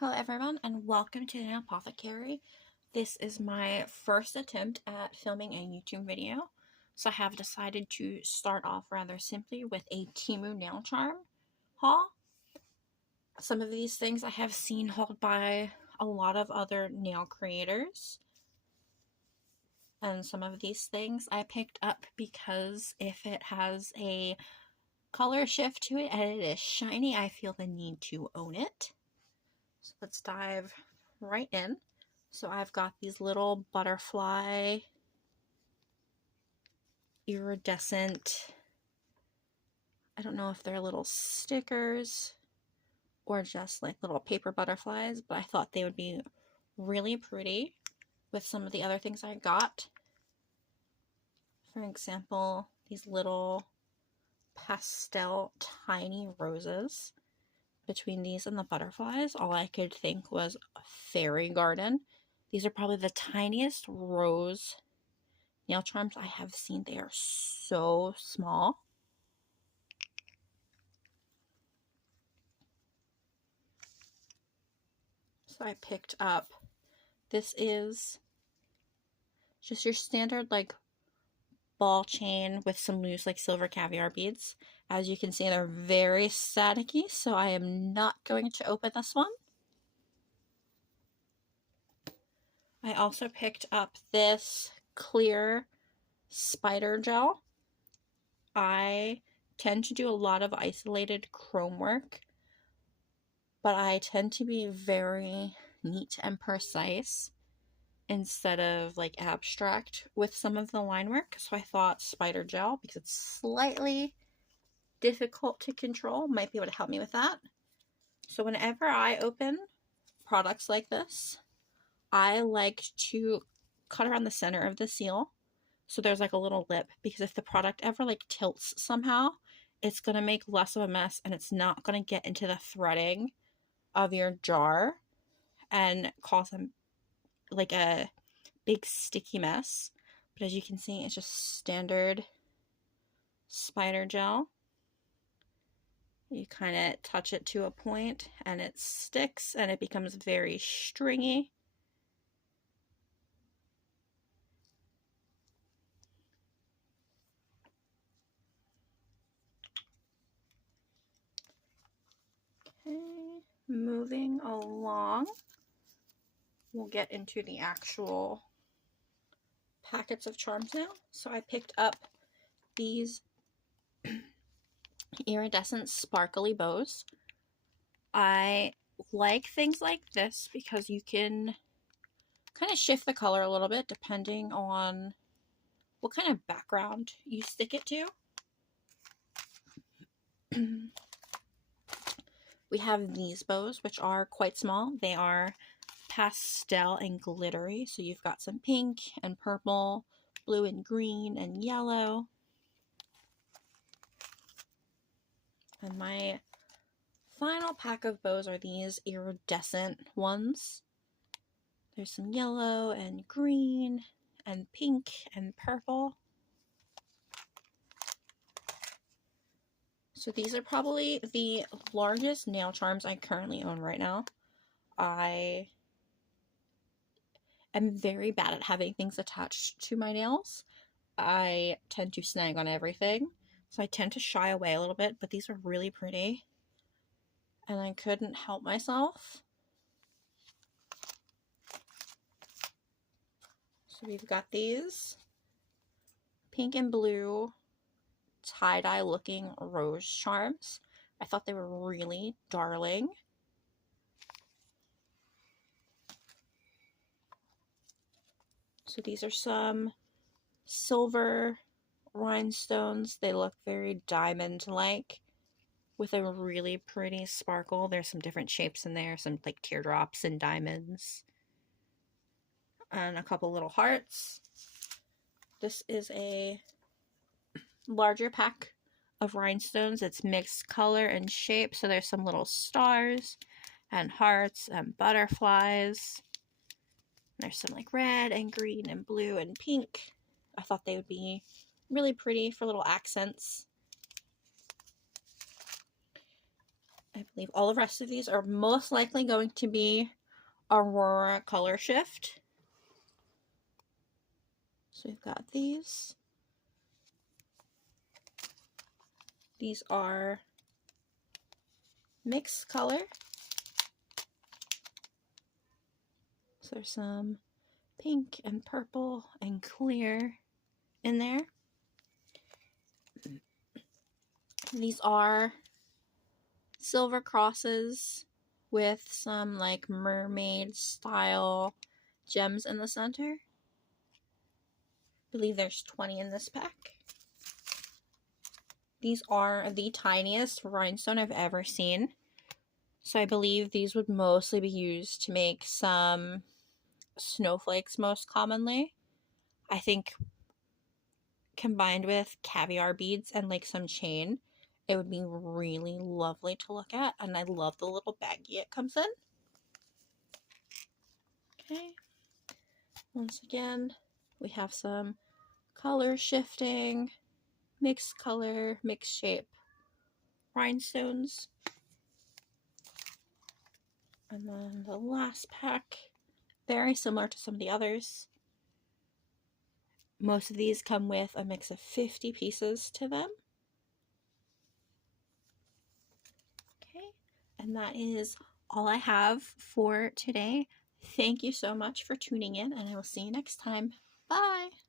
Hello everyone and welcome to the Apothecary. This is my first attempt at filming a YouTube video, so I have decided to start off rather simply with a Temu nail charm haul. Some of these things I have seen hauled by a lot of other nail creators, and some of these things I picked up because if it has a color shift to it and it is shiny, I feel the need to own it. So let's dive right in. So I've got these little butterfly iridescent, I don't know if they're little stickers or just like little paper butterflies, but I thought they would be really pretty with some of the other things I got. For example, these little pastel tiny roses. Between these and the butterflies, all I could think was a fairy garden. These are probably the tiniest rose nail charms I have seen. They are so small. So I picked up, this is just your standard like ball chain with some loose like silver caviar beads. As you can see, they're very staticky, so I am not going to open this one. I also picked up this clear spider gel. I tend to do a lot of isolated chrome work, but I tend to be very neat and precise instead of like abstract with some of the line work. So I thought spider gel, because it's slightly difficult to control, might be able to help me with that. So whenever I open products like this, I like to cut around the center of the seal so there's like a little lip, because if the product ever like tilts somehow, it's going to make less of a mess and it's not going to get into the threading of your jar and cause like a big sticky mess. But as you can see, it's just standard spider gel. You kind of touch it to a point and it sticks and it becomes very stringy. Okay, moving along, we'll get into the actual packets of charms now. So I picked up these iridescent sparkly bows. I like things like this because you can kind of shift the color a little bit depending on what kind of background you stick it to. We have these bows, which are quite small. They are pastel and glittery, so you've got some pink and purple, blue and green and yellow. And my final pack of bows are these iridescent ones. There's some yellow and green and pink and purple. So these are probably the largest nail charms I currently own right now. I am very bad at having things attached to my nails. I tend to snag on everything, so I tend to shy away a little bit, but these are really pretty, and I couldn't help myself. So we've got these pink and blue tie-dye looking rose charms. I thought they were really darling. So these are some silver rhinestones. They look very diamond-like with a really pretty sparkle. There's some different shapes in there, some like teardrops and diamonds. And a couple little hearts. This is a larger pack of rhinestones. It's mixed color and shape, so there's some little stars and hearts and butterflies. There's some like red and green and blue and pink. I thought they would be really pretty for little accents. I believe all the rest of these are most likely going to be Aurora color shift. So we've got these. These are mixed color. So there's some pink and purple and clear in there. These are silver crosses with some like mermaid style gems in the center. I believe there's 20 in this pack. These are the tiniest rhinestone I've ever seen. So I believe these would mostly be used to make some snowflakes most commonly. I think combined with caviar beads and like some chain, it would be really lovely to look at. And I love the little baggie it comes in. Okay. Once again, we have some color shifting, mixed color, mixed shape rhinestones. And then the last pack, very similar to some of the others. Most of these come with a mix of 50 pieces to them. Okay, and that is all I have for today. Thank you so much for tuning in, and I will see you next time. Bye!